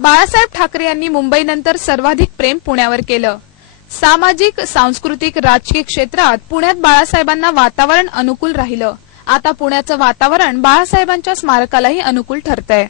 बाळासाहेब ठाकरे यांनी मुंबईनंतर सर्वाधिक प्रेम पुण्यावर केलं. सामाजिक सांस्कृतिक राजकीय क्षेत्रात पुण्यात बाळासाहेबांना वातावरण अनुकूल राहिलं. आता पुण्याचं वातावरण बाळासाहेबांच्या स्मारकालाही अनुकूल ठरतंय.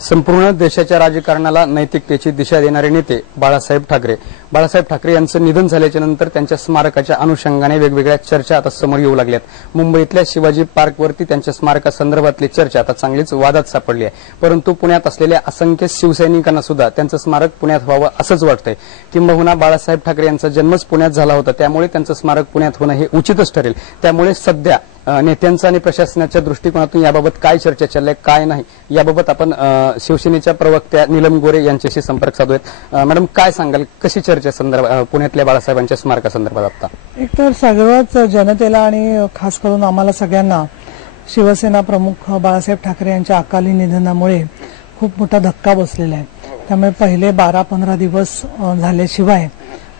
संपूर्ण देशाच्या राजकारणाला नैतिकतेची दिशा देणारे नेते बाळासाहेब ठाकरे. बाळासाहेब ठाकरे यांचं निधन झाल्याच्यानंतर त्यांच्या स्मारकाच्या अनुषंगाने वेगवेगळ्या चर्चा आता समोर येऊ लागल्यात. मुंबईतल्या शिवाजी पार्कवरती त्यांच्या स्मारकासंदर्भातली चर्चा आता चांगलीच वादात सापडली आहे. परंतु पुण्यात असलेल्या असंख्य शिवसैनिकांना सुद्धा त्यांचं स्मारक पुण्यात व्हावं असंच वाटतंय. किंबहुना बाळासाहेब ठाकरे यांचा जन्मच पुण्यात झाला होता त्यामुळे त्यांचं स्मारक पुण्यात होणं हे उचितच ठरेल. त्यामुळे सध्या नेत्यांचा आणि प्रशासनाच्या दृष्टिकोनातून याबाबत काय चर्चा चालली काय नाही याबाबत आपण शिवसेनेच्या प्रवक्त्या नीलम गोरे यांच्याशी संपर्क साधूयात. मॅडम काय सांगाल? कशी चर्चा संदर्भात पुण्यातल्या बाळासाहेबांच्या स्मारकासंदर्भात आता? एकतर सर्वच जनतेला आणि खास करून आम्हाला सगळ्यांना शिवसेना प्रमुख बाळासाहेब ठाकरे यांच्या अकाली निधनामुळे खूप मोठा धक्का बसलेला आहे. त्यामुळे पहिले बारा पंधरा दिवस झाल्याशिवाय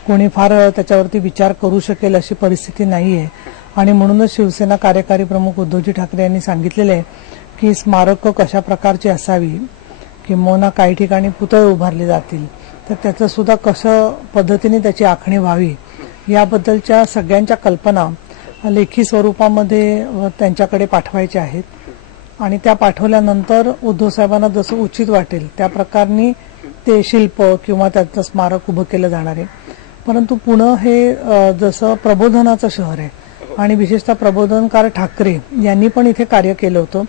कोणी फार त्याच्यावरती विचार करू शकेल अशी परिस्थिती नाही आहे आणि म्हणूनच शिवसेना कार्यकारी प्रमुख उद्धवजी ठाकरे यांनी सांगितलेले आहे की स्मारक कशा प्रकारची असावी किंबहुना काही ठिकाणी पुतळे उभारले जातील तर त्याचं सुद्धा कसं पद्धतीने त्याची आखणी व्हावी याबद्दलच्या सगळ्यांच्या कल्पना लेखी स्वरूपामध्ये त्यांच्याकडे पाठवायच्या आहेत. आणि त्या पाठवल्यानंतर उद्धव साहेबांना जसं उचित वाटेल त्या प्रकारनी ते शिल्प किंवा त्याचं स्मारक उभं केलं जाणार आहे. परंतु पुणे हे जसं प्रबोधनाचं शहर आहे आणि विशेषतः प्रबोधनकार ठाकरे यांनी पण इथे कार्य केलं होतं.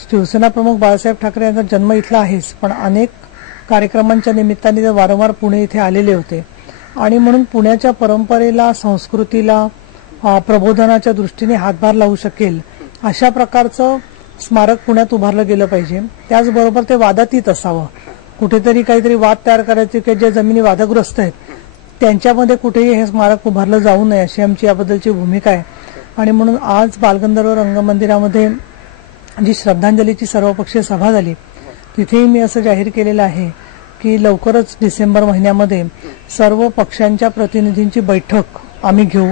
शिवसेना प्रमुख बाळासाहेब ठाकरे यांचा जन्म इथला आहेच पण अनेक कार्यक्रमांच्या निमित्ताने ते वारंवार पुणे इथे आलेले होते. आणि म्हणून पुण्याच्या परंपरेला संस्कृतीला प्रबोधनाच्या दृष्टीने हातभार लावू शकेल अशा प्रकारचं स्मारक पुण्यात उभारलं गेलं पाहिजे. त्याचबरोबर ते वादातीत असावं. कुठेतरी काहीतरी वाद तयार करायचे की जे जमिनी वादग्रस्त आहेत त्यांच्यामध्ये कुठेही हे स्मारक उभारलं जाऊ नये अशी आमची याबद्दलची भूमिका आहे. आणि म्हणून आज बालगंधर्व रंगमंदिरामध्ये जी श्रद्धांजलीची सर्वपक्षीय सभा झाली तिथेही मी असं जाहीर केलेलं आहे की लवकरच डिसेंबर महिन्यामध्ये सर्व पक्षांच्या प्रतिनिधींची बैठक आम्ही घेऊ.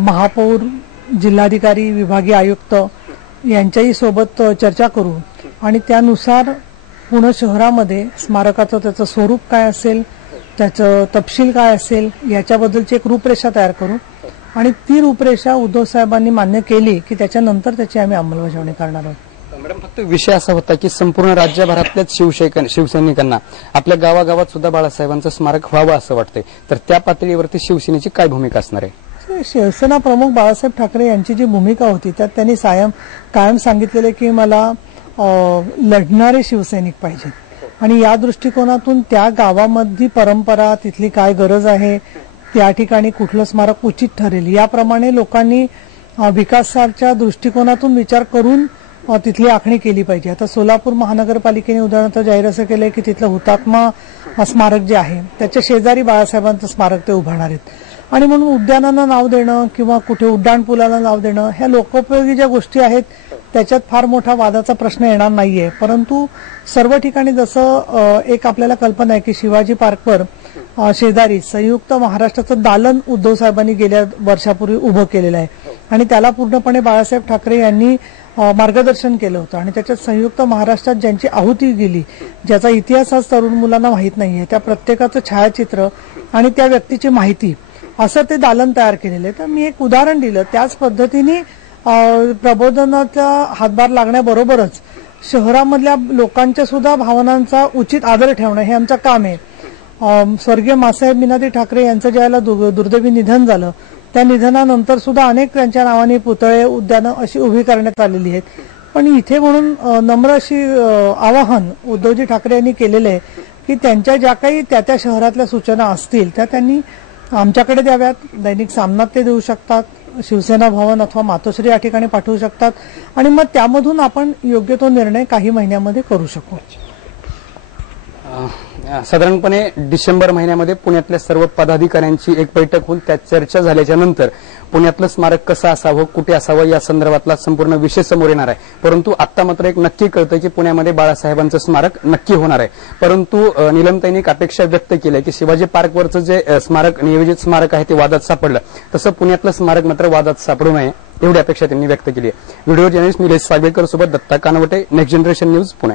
महापौर जिल्हाधिकारी विभागीय आयुक्त यांच्याही सोबत चर्चा करू. आणि त्यानुसार पुणे शहरामध्ये स्मारकाचं त्याचं स्वरूप काय असेल त्याचं तपशील काय असेल याच्याबद्दलची एक रूपरेषा तयार करू. आणि ती रूपरेषा उद्धव साहेबांनी मान्य केली की त्याच्यानंतर त्याची आम्ही अंमलबजावणी करणार आहोत. मॅडम फक्त विषय असा होता की संपूर्ण राज्यभरातल्याच शिवसैनिक शिवसैनिकांना आपल्या गावागावात सुद्धा बाळासाहेबांचं स्मारक व्हावं असं वाटतंय. तर त्या पातळीवरती शिवसेनेची काय भूमिका असणार आहे? शिवसेना प्रमुख बाळासाहेब ठाकरे यांची जी भूमिका होती त्यात त्यांनी सायम कायम सांगितलेले की मला लढणारे शिवसैनिक पाहिजेत. आणि या दृष्टिकोनातून त्या गावामधली परंपरा तिथली काय गरज आहे त्या ठिकाणी कुठलं स्मारक उचित ठरेल याप्रमाणे लोकांनी विकासाच्या दृष्टिकोनातून विचार करून तिथली आखणी केली पाहिजे. आता सोलापूर महानगरपालिकेने उदाहरणार्थ जाहीर असं केलंय की तिथलं हुतात्मा स्मारक जे आहे त्याच्या शेजारी बाळासाहेबांचं स्मारक ते उभारणार आहेत. आणि म्हणून उद्यानांना नाव देणं किंवा कुठे उड्डाणपुलाला नाव देणं ह्या लोकोपयोगी ज्या गोष्टी आहेत त्याच्यात फार मोठा वादाचा प्रश्न येणार नाहीये. परंतु सर्व ठिकाणी जसं एक आपल्याला कल्पना आहे की शिवाजी पार्कवर शेजारी संयुक्त महाराष्ट्राचं दालन उद्धव साहेबांनी गेल्या वर्षापूर्वी उभं केलेलं आहे. आणि त्याला पूर्णपणे बाळासाहेब ठाकरे यांनी मार्गदर्शन केलं होतं. आणि त्याच्यात संयुक्त महाराष्ट्रात ज्यांची आहुती गेली ज्याचा इतिहास आज तरुण मुलांना माहीत नाहीये. त्या प्रत्येकाचं छायाचित्र आणि त्या व्यक्तीची माहिती असं ते दालन तयार केलेलं आहे. तर मी एक उदाहरण दिलं. त्याच पद्धतीने प्रबोधनाचा हातभार लागण्याबरोबरच शहरामधल्या लोकांच्या सुद्धा भावनांचा उचित आदर ठेवणं हे आमचं काम आहे. स्वर्गीय मासाहेब मिनादी ठाकरे यांचं ज्याला दुर्दैवी निधन झालं त्या निधनानंतर सुद्धा अनेक त्यांच्या नावाने पुतळे उद्यानं अशी उभी करण्यात आलेली आहेत. पण इथे म्हणून नम्र अशी आवाहन उद्धवजी ठाकरे यांनी केलेलं आहे की त्यांच्या ज्या काही त्या त्या शहरातल्या सूचना असतील त्या त्यांनी आमच्याकडे द्याव्यात. दैनिक सामनात ते देऊ शकतात. शिवसेना भवन अथवा मातोश्री या ठिकाणी पाठवू शकतात. आणि मग त्यामधून आपण योग्य तो निर्णय काही महिन्यामध्ये करू शकू. साधारणपणे डिसेंबर महिन्यामध्ये पुण्यातल्या सर्व पदाधिकाऱ्यांची एक बैठक होऊन त्यात चर्चा झाल्याच्यानंतर पुण्यातलं स्मारक कसं असावं कुठे असावं या संदर्भातला संपूर्ण विषय समोर येणार आहे. परंतु आता मात्र एक नक्की कळतं की पुण्यामध्ये बाळासाहेबांचं स्मारक नक्की होणार आहे. परंतु अ, निलमताईंनी एक अपेक्षा व्यक्त केली की शिवाजी पार्कवरचं जे स्मारक नियोजित स्मारक आहे ते वादात सापडलं. तसं पुण्यातलं स्मारक मात्र वादात सापडू नये एवढी अपेक्षा त्यांनी व्यक्त केली आहे. व्हिडिओ जर्नलिस्ट निलेश सागवेकर सोबत Datta Kanvate next generation news Pune.